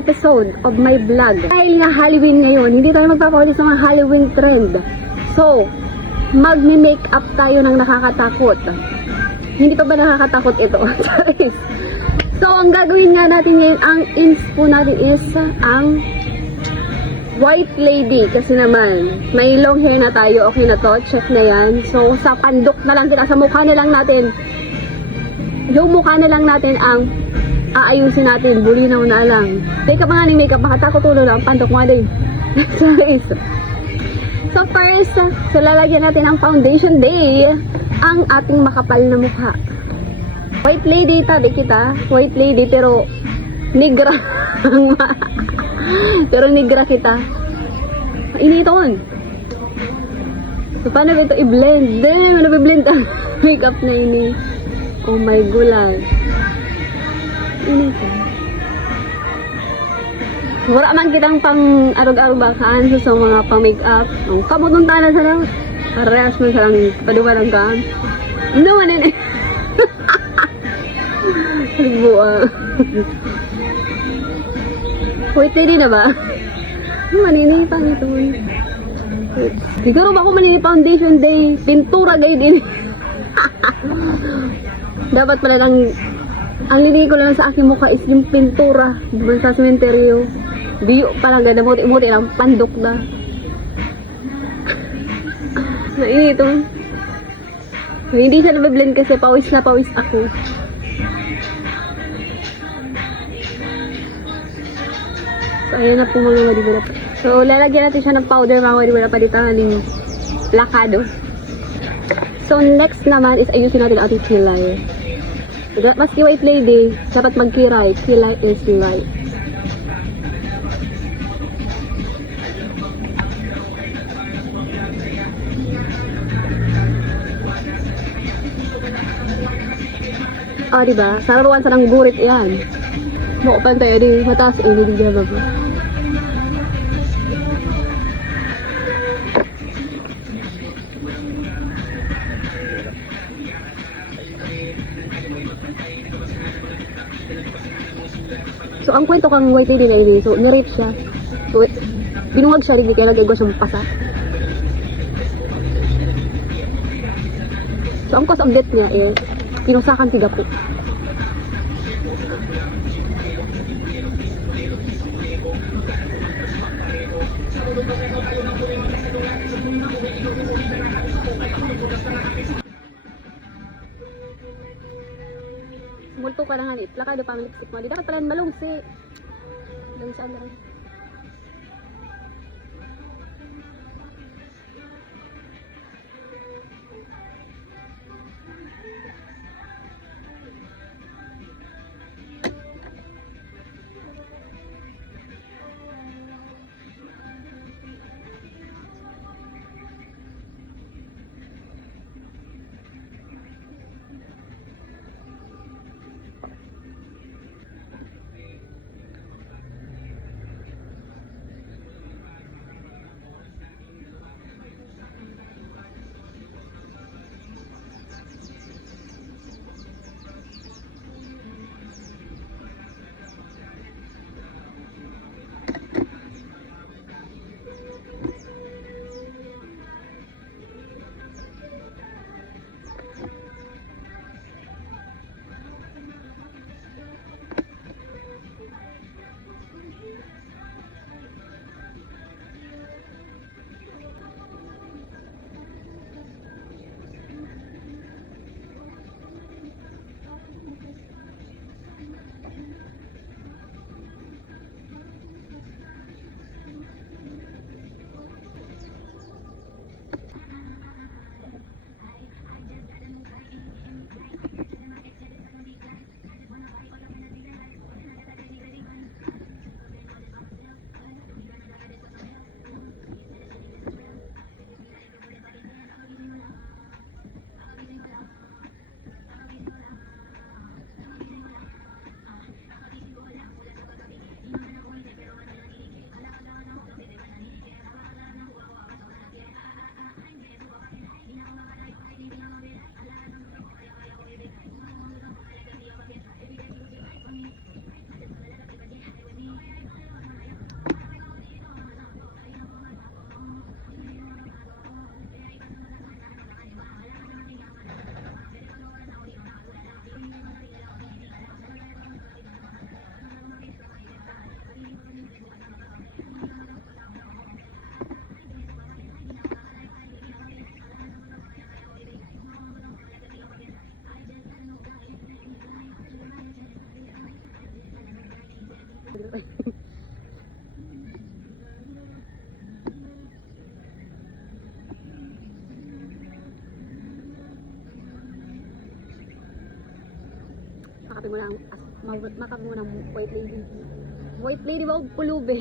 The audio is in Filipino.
episode of my vlog. Dahil nga Halloween ngayon, hindi tayo magpapahuli sa mga Halloween trend. So, magme-makeup tayo ng nakakatakot. Hindi pa ba nakakatakot ito? So, ang gagawin nga natin ngayon, ang inspo natin is ang white lady. Kasi naman, may long hair na tayo. Okay na to, check na yan. So, sa pandok na lang kita, sa mukha na lang natin. Yung mukha na lang natin ang aayusin natin, bulinaw na lang. Makeup nga ng makeup, makatakot ulo lang, pandok mo din. Sorry. So first, so lalagyan natin ang foundation day, ang ating makapal na mukha. White lady, tabi kita. White lady, pero negra. Pero negra kita. Initon. So paano ba ito i-blend? Damn, nabiblend ang makeup na ini. Oh my gulan. Wala man kitang pang arog-arobakan sa mga pang make-up. Ang kamot ng tanan sa lang. Parehas mo sa lang paduwa ng kaan. No, ano yun eh. Halbuwa. Wait, ready na ba? Maninipang ito. Siguro ba ako manini foundation day? Pintura gay din. Dapat pala lang ang linigay ko lang sa aking mukha is yung pintura doon sa sementeryo. Biyo parang ganda, muti lang, pandok na. Nainito. Hindi siya nabiblend kasi pawis na pawis ako. So, ayan na po mga madibula pa. So, lalagyan natin siya ng powder mga madibula pa dito ng lakado. So, next naman is ayusin natin ang ating kilay. Maski white lady, dapat magkiray. Kilay is light. Oh, diba? Sararuan sa ng gurit yan. Mukupan tayo di mataas ini di ba? So, ang kwento kang white lady na ini, so, nirape siya. So, binuwag siya, hindi kaya nag-ego siyang pasa. So, ang cause of death niya is, pinusakan tiga po. Multo ka lang hanit. Plakado pa ang lipstick mo. Di dapat pala malungsi. Lang saan na rin. dito tayo. Makapin mo ng white lady. White lady ba o pulube?